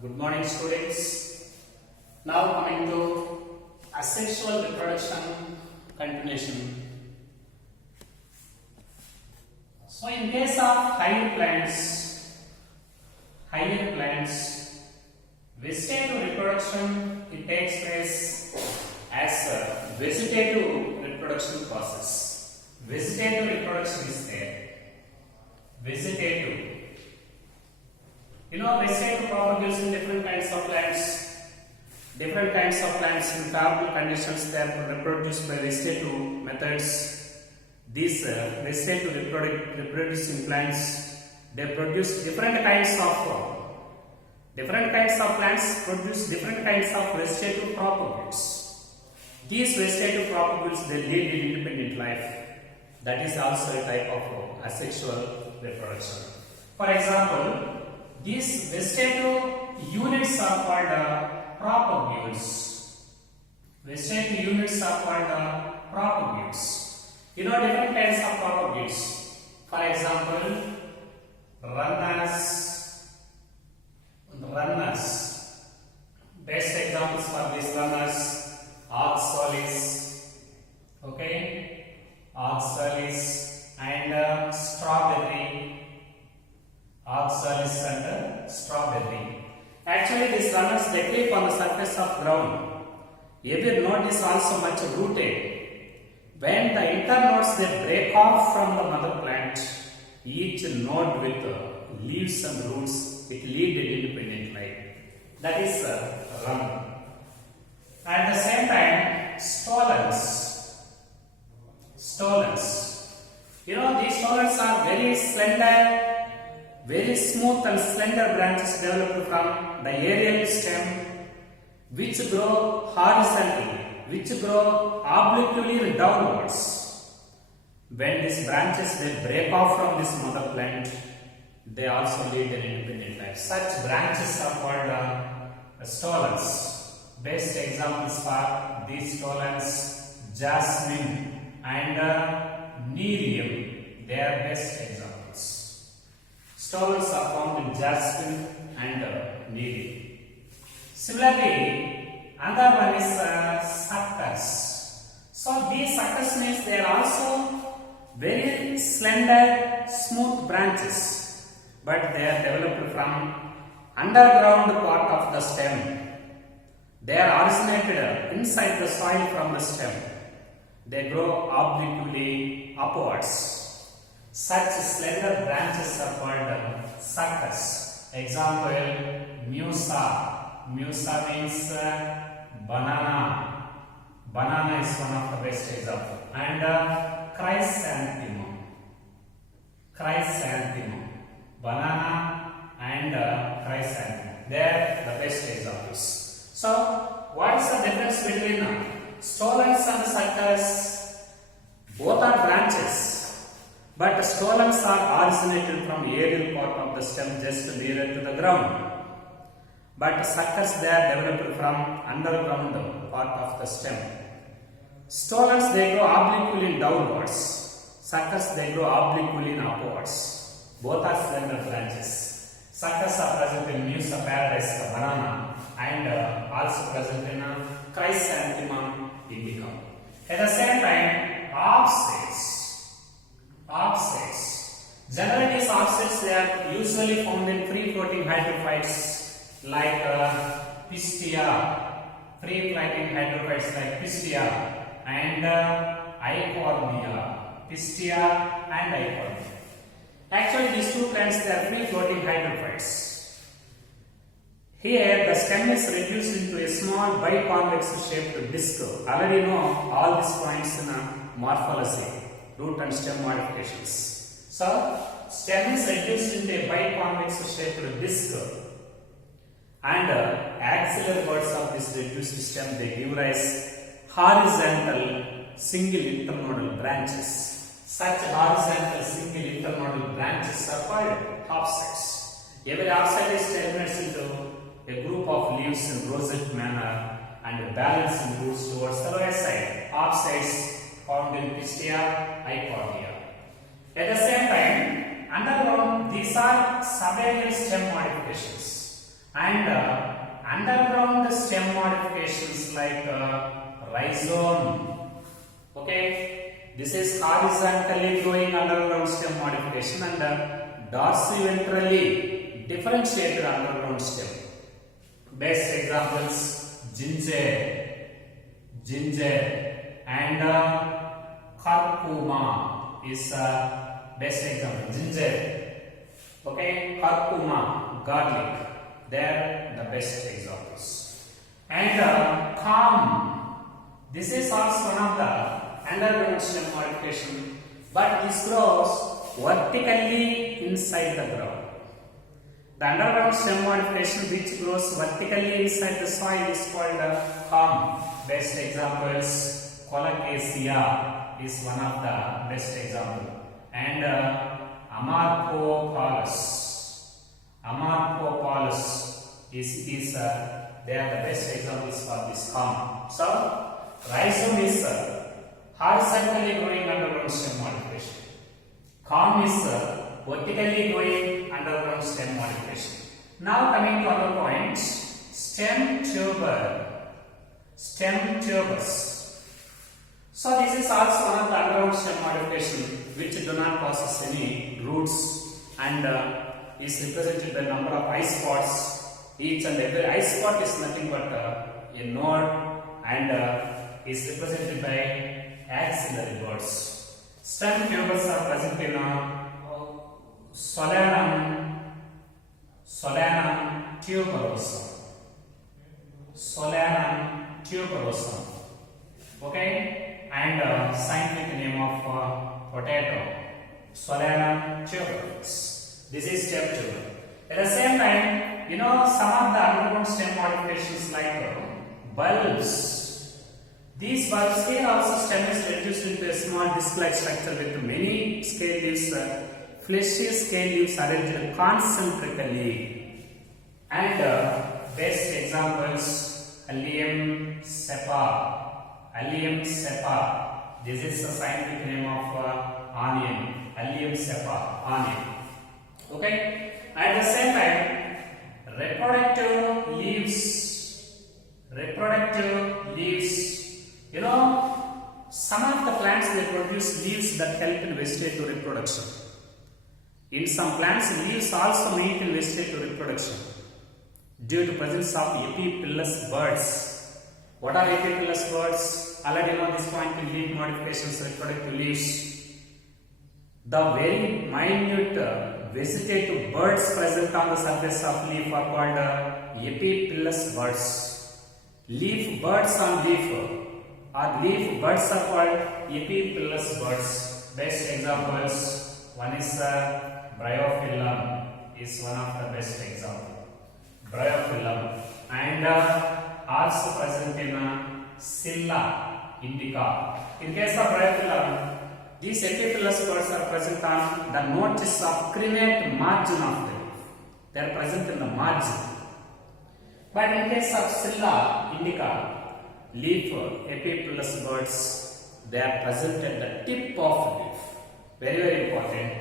Good morning, students. Now coming to asexual reproduction continuation. So in case of higher plants, vegetative reproduction it takes place as a vegetative reproduction process. Vegetative reproduction is there. Vegetative. Vegetative propagules in different kinds of plants. Different kinds of plants in favorable conditions they are reproduced by vegetative methods. These vegetative reproducing plants they produce different kinds of plants produce different kinds of vegetative propagules. These vegetative propagules they live in independent life. That is also a type of asexual reproduction. For example, these vegetative units are called propagules. Vegetative units are called propagules. Different kinds of propagules. For example, runners. Best examples for these runners, oxalis, oxalis and strawberry. Oxalis and strawberry. Actually, these runners they keep on the surface of ground. Every node is also much rooted. When the internodes they break off from the mother plant, each node with leaves and roots, it lead an independent life. That is run. At the same time, stolons. These stolons are very slender. Very smooth and slender branches developed from the aerial stem which grow horizontally, which grow obliquely downwards. When these branches they break off from this mother plant, they also lead an independent life. Such branches are called stolons. Best examples for these stolons, jasmine and nerium. They are best examples. Stolons are found in jasmine and nerium. Similarly, another one is suckers. So these suckers means they are also very slender, smooth branches, but they are developed from underground part of the stem. They are originated inside the soil from the stem. They grow obliquely upwards. Such slender branches are called suckers. Example, musa. Musa means banana. Banana is one of the best example. And chrysanthemum. Chrysanthemum. Banana and chrysanthemum. They are the best examples. So, what is the difference between stolons and suckers? Both are branches. But stolons are originated from aerial part of the stem just nearer to the ground. But suckers they are developed from underground part of the stem. Stolons they grow obliquely downwards. Suckers they grow obliquely upwards. Both are slender branches. Suckers are present in Musa paradise, the banana, and also present in Chrysanthemum indica. At the same time, oxalis. Generally, these oxalis they are usually found in free floating hydrophytes like pistia, free floating hydrophytes like pistia and eichhornia. Pistia and eichhornia. Actually, these two plants they are free floating hydrophytes. Here, the stem is reduced into a small biconvex shaped disc. Already know all these points in morphology. Root and stem modifications. So, stem is reduced into a biconvex shaped disc and axillary parts of this reduced stem they give rise horizontal single internodal branches. Such horizontal single internodal branches are called offsets. Every offset is terminates into a group of leaves in rosette manner and balancing roots towards the lower side. Offsets found in pistia, eichhornia. At the same time, underground these are subaerial stem modifications. And underground stem modifications like rhizome. Okay, this is horizontally growing underground stem modification, and dorsiventrally differentiated underground stem. Best examples: ginger, and curcuma is best example. Ginger, okay, curcuma, garlic. They are the best examples. And calm. This is also one of the underground stem modification, but this grows vertically inside the ground. The underground stem modification which grows vertically inside the soil is called calm. Best examples: colocasia is one of the best example, and Amorphophallus is they are the best examples for this calm. So rhizome is horizontally growing underground stem modification. Calm is vertically growing underground stem modification. Now coming to other points: stem tubers. So this is also one of the underground stem modification which do not possess any roots, and is represented by number of eye spots. Each and every eye spot is nothing but a node, and is represented by axillary buds. Stem tubers are present in Solanum tuberosum. Okay, and scientific name of potato, Solanum tuberose. This is stem tuber. At the same time, some of the underground stem modifications like bulbs. These bulbs here also stem is reduced into a small disc-like structure with many scale leaves, fleshy scale leaves arranged concentrically. And best examples: Allium cepa. This is the scientific name of onion. Allium cepa, onion. Okay. At the same time, reproductive leaves. Some of the plants they produce leaves that help in vegetative reproduction. In some plants, leaves also aid in vegetative reproduction due to presence of epipillous buds. What are epipillous buds? Already know this point in leaf modifications, reproductive leaves. The very minute vegetative buds present on the surface of leaf are called epipillous buds. Leaf buds on leaf or leaf buds are called epipillous buds. Best examples: one is bryophyllum is one of the best example. Bryophyllum, and also present in Scilla indica. In case of bryophyllum, these epipillous buds are present on the notches of crenate margin of the leaf. They are present in the margin. But in case of Scilla indica, leaf epipillous buds, they are present at the tip of the leaf. Very, very important.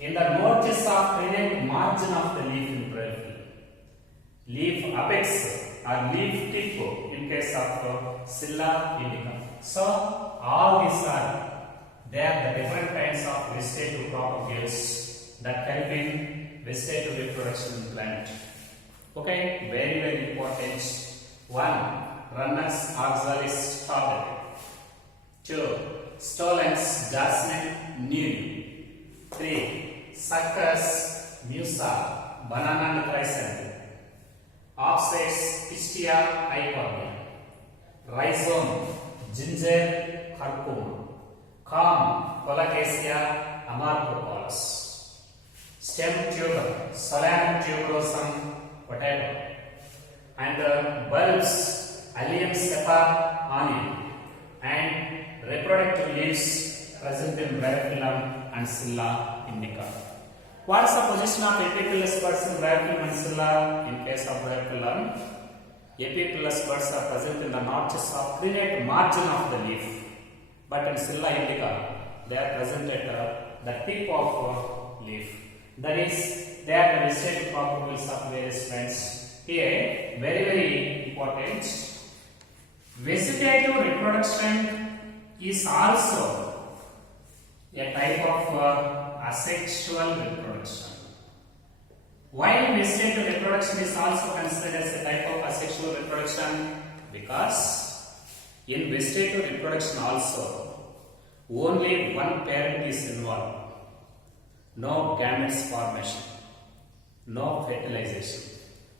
In the notches of crenate margin of the leaf in bryophyllum. Leaf apex or leaf tip in case of Scilla indica. So all these are they are the different kinds of vegetative propagules that help in vegetative reproduction in plant. Okay, very, very important. 1. Runners oxalis strawberry. 2. Stolons jasmine neem. 3. Suckers musa banana and chrysanthemum. Offsets pistia hyponia. Rhizome ginger curcuma. Calm, colocasia, amorphophallus. Stem tuber, Solanum tuberosum, potato. And bulbs, Allium cepa, onion. And reproductive leaves present in bryophyllum and Scilla indica. What is the position of epipillous buds in bryophyllum and Scilla? In case of bryophyllum, epipillous buds are present in the notches of crenate margin of the leaf. But in Scilla indica, they are present at the tip of leaf. That is, they are the vegetative propagules of various plants. Here, very important. Vegetative reproduction is also a type of asexual reproduction. Why vegetative reproduction is also considered as a type of asexual reproduction? Because in vegetative reproduction also, only one parent is involved. No gametes formation, no fertilization,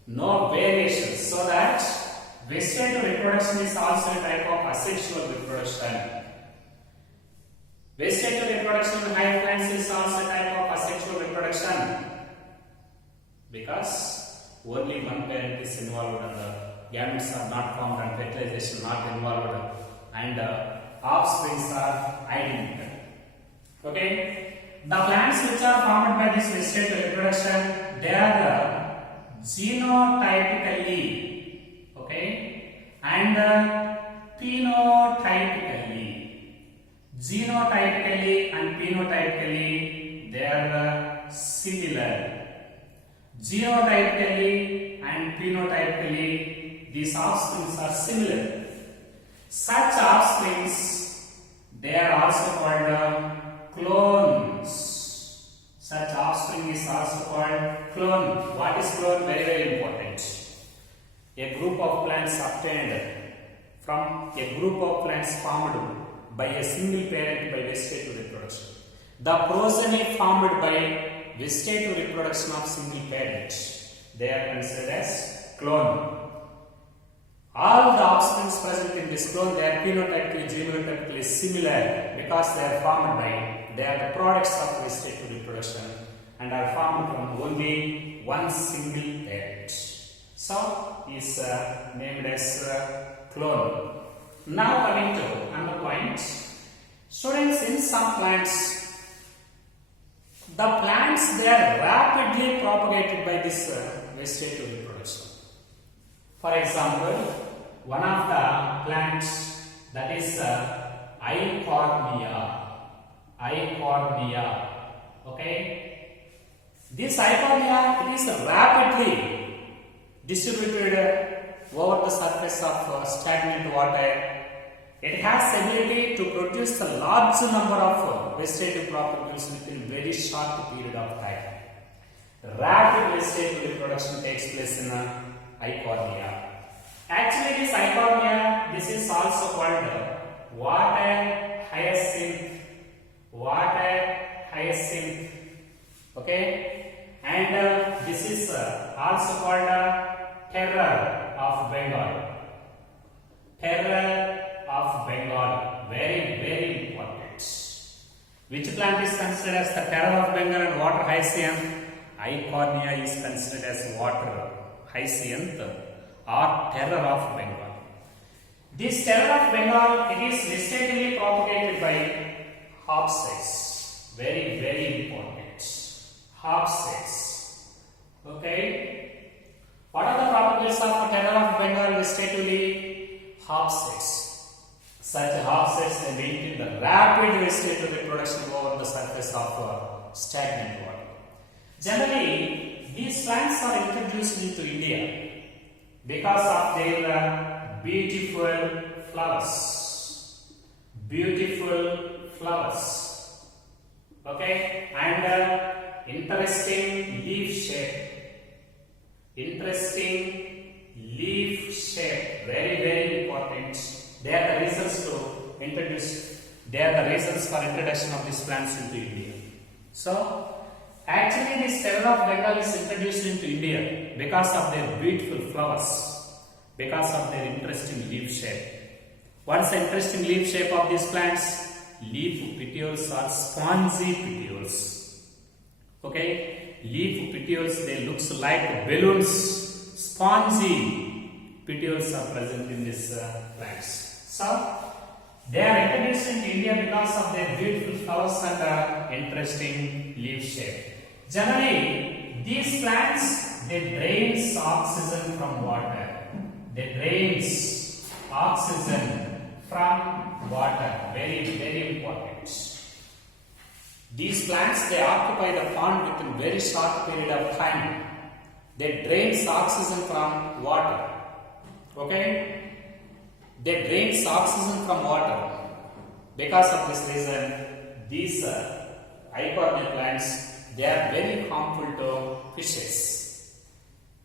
no variation. So that vegetative reproduction is also a type of asexual reproduction. Vegetative reproduction in higher plants is also a type of asexual reproduction because only one parent is involved and the gametes are not formed and fertilization not involved and offsprings are identical. Okay? The plants which are formed by this vegetative reproduction, they are genotypically, okay, and phenotypically. Genotypically and phenotypically, they are similar. Genotypically and phenotypically, these offsprings are similar. Such offsprings, they are also called clones. Such offspring is also called clone. What is clone? Very, very important. A group of plants obtained from a group of plants formed by a single parent by vegetative reproduction. The progeny formed by vegetative reproduction of single parent, they are considered as clone. All the offsprings present in this clone, they are phenotypically, genotypically similar because they are formed by, they are the products of vegetative reproduction and are formed from only one single parent. So, is named as clone. Now coming to another point. Students, in some plants, the plants, they are rapidly propagated by this vegetative reproduction. For example, one of the plants, that is Eichhornia. Okay? This Eichhornia, it is rapidly distributed over the surface of stagnant water. It has the ability to produce a large number of vegetative propagules within a very short period of time. Rapid vegetative reproduction takes place in Eichhornia. Actually, this Eichhornia, this is also called water hyacinth. Water hyacinth. Okay? And this is also called terror of Bengal. Terror of Bengal. Very, very important. Which plant is considered as the terror of Bengal and water hyacinth? Eichhornia is considered as water hyacinth or terror of Bengal. This terror of Bengal, it is vegetatively propagated by hopsets. Very, very important. Hopsets. Okay. What are the properties of terror of Bengal vegetatively? Hopsets. Such hopsets, they maintain the rapid vegetative reproduction over the surface of stagnant water. Generally, these plants are introduced into India because of their beautiful flowers. Beautiful flowers. Okay, and interesting leaf shape. Interesting leaf shape. Very, very important. They are the reasons to introduce. They are the reasons for introduction of these plants into India. So, actually, this terror of Bengal is introduced into India because of their beautiful flowers, because of their interesting leaf shape. What's the interesting leaf shape of these plants? Leaf petioles are spongy petioles. Okay, leaf petioles, they look like balloons. Spongy petioles are present in these plants. So, they are introduced in India because of their beautiful flowers and interesting leaf shape. Generally, these plants, they drain oxygen from water. They drain oxygen from water. Very, very important. These plants, they occupy the pond within very short period of time. They drains oxygen from water. Okay? They drains oxygen from water. Because of this reason, these eukaryotic plants, they are very harmful to fishes.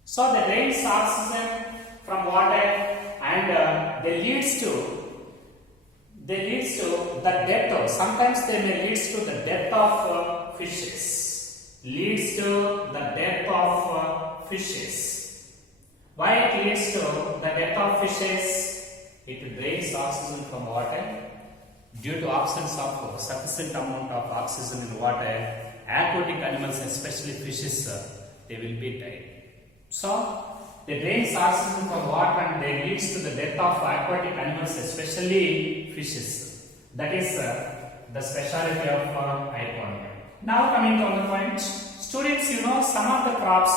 So they drains oxygen from water and they leads to the death of, sometimes they may leads to the death of fishes. Leads to the death of fishes. Why it leads to the death of fishes? It drains oxygen from water. Due to absence of sufficient amount of oxygen in water, aquatic animals, especially fishes, they will be died. So, they drains oxygen from water and they leads to the death of aquatic animals, especially fishes. That is the speciality of eukaryotic. Now coming to the point, students, you know some of the crops.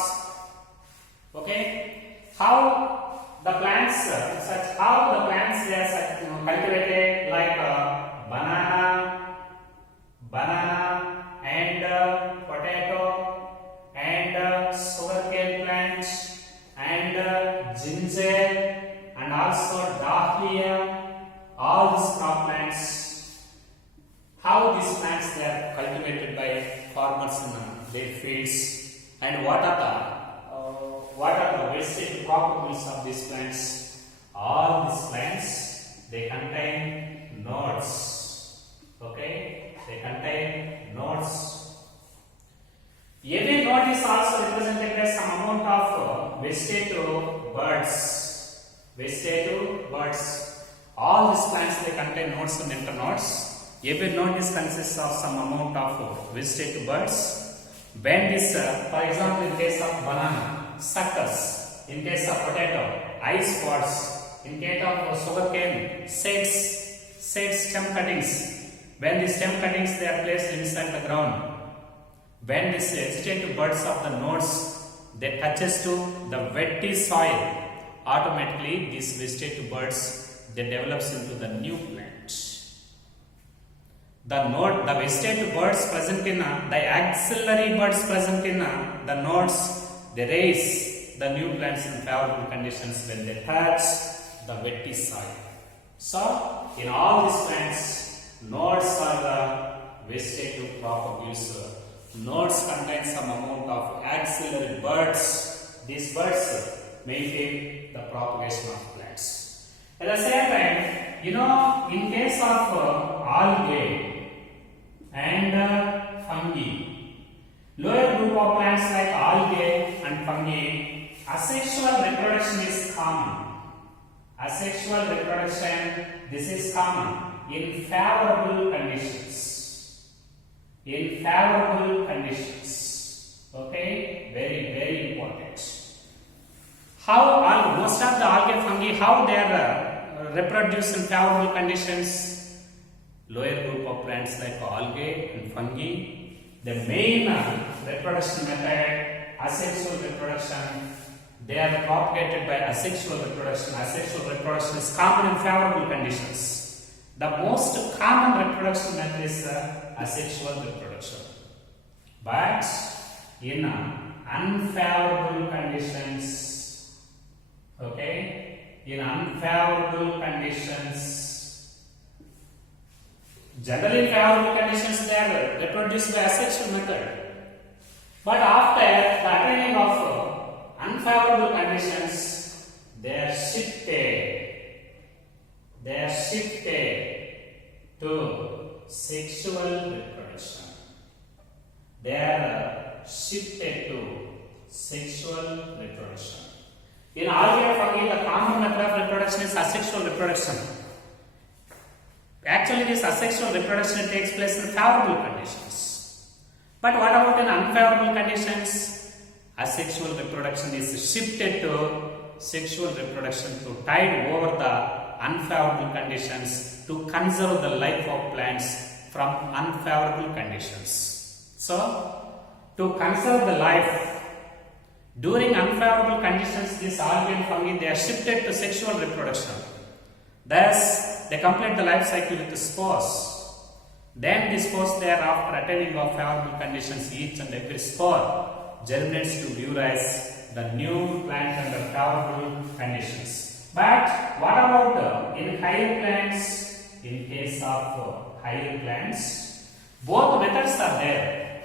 Okay, how the plants, how the plants they are cultivated, like banana and potato and sugarcane plant and ginger and also dahlia, all these crop plants. How these plants they are cultivated by farmers in their fields, and what are the wastage properties of these plants? All these plants they contain nodes. Okay, they contain nodes. Every node is also represented by some amount of vegetative buds. Vegetative buds. All these plants they contain nodes and internodes. Every node is consists of some amount of vegetative buds. When this, for example, in case of banana, suckers. In case of potato, ice pods. In case of sugarcane, seeds, stem cuttings. When the stem cuttings they are placed inside the ground, when these vegetative buds of the nodes they touches to the wetty soil, automatically these vegetative buds they develops into the new plant. The vegetative buds present in the axillary buds present in the nodes, they raise the new plants in favorable conditions when they touch the wetty soil. So, in all these plants, nodes are the vegetative crop of use. Nodes contain some amount of axillary buds. These buds maintain the propagation of plants. At the same time, you know, in case of algae and fungi, lower group of plants like algae and fungi, asexual reproduction is common. Asexual reproduction, this is common in favorable conditions. In favorable conditions. Okay, very important. How most of the algae fungi, how they are reproduced in favorable conditions? Lower group of plants like algae and fungi. The main reproduction method, asexual reproduction, they are propagated by asexual reproduction. Asexual reproduction is common in favorable conditions. The most common reproduction method is asexual reproduction. But in unfavorable conditions, okay, in unfavorable conditions, generally in favorable conditions they are reproduced by asexual method. But after the attaining of unfavorable conditions, they are shifted to sexual reproduction. They are shifted to sexual reproduction. In algae and fungi, the common method of reproduction is asexual reproduction. Actually, this asexual reproduction takes place in favorable conditions. But what about in unfavorable conditions? Asexual reproduction is shifted to sexual reproduction to tide over the unfavorable conditions to conserve the life of plants from unfavorable conditions. So, to conserve the life during unfavorable conditions, these algae and fungi they are shifted to sexual reproduction. Thus, they complete the life cycle with the spores. Then the spores thereafter attaining of favorable conditions, each and every spore germinates to virize the new plant under favorable conditions. But what about in higher plants? In case of higher plants, both methods are there.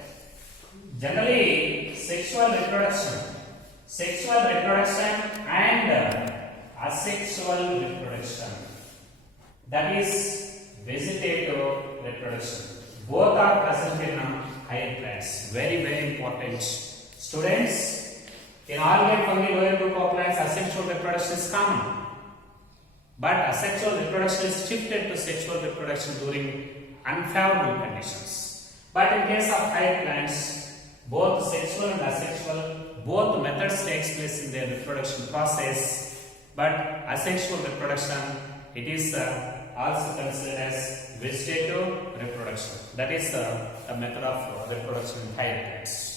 Generally, sexual reproduction and asexual reproduction. That is vegetative reproduction. Both are present in higher plants. Very, very important. Students, in algae, fungi, lower group of plants, asexual reproduction is common. But asexual reproduction is shifted to sexual reproduction during unfavorable conditions. But in case of higher plants, both sexual and asexual, both methods takes place in their reproduction process. But asexual reproduction, it is also considered as vegetative reproduction. That is the method of reproduction in higher plants.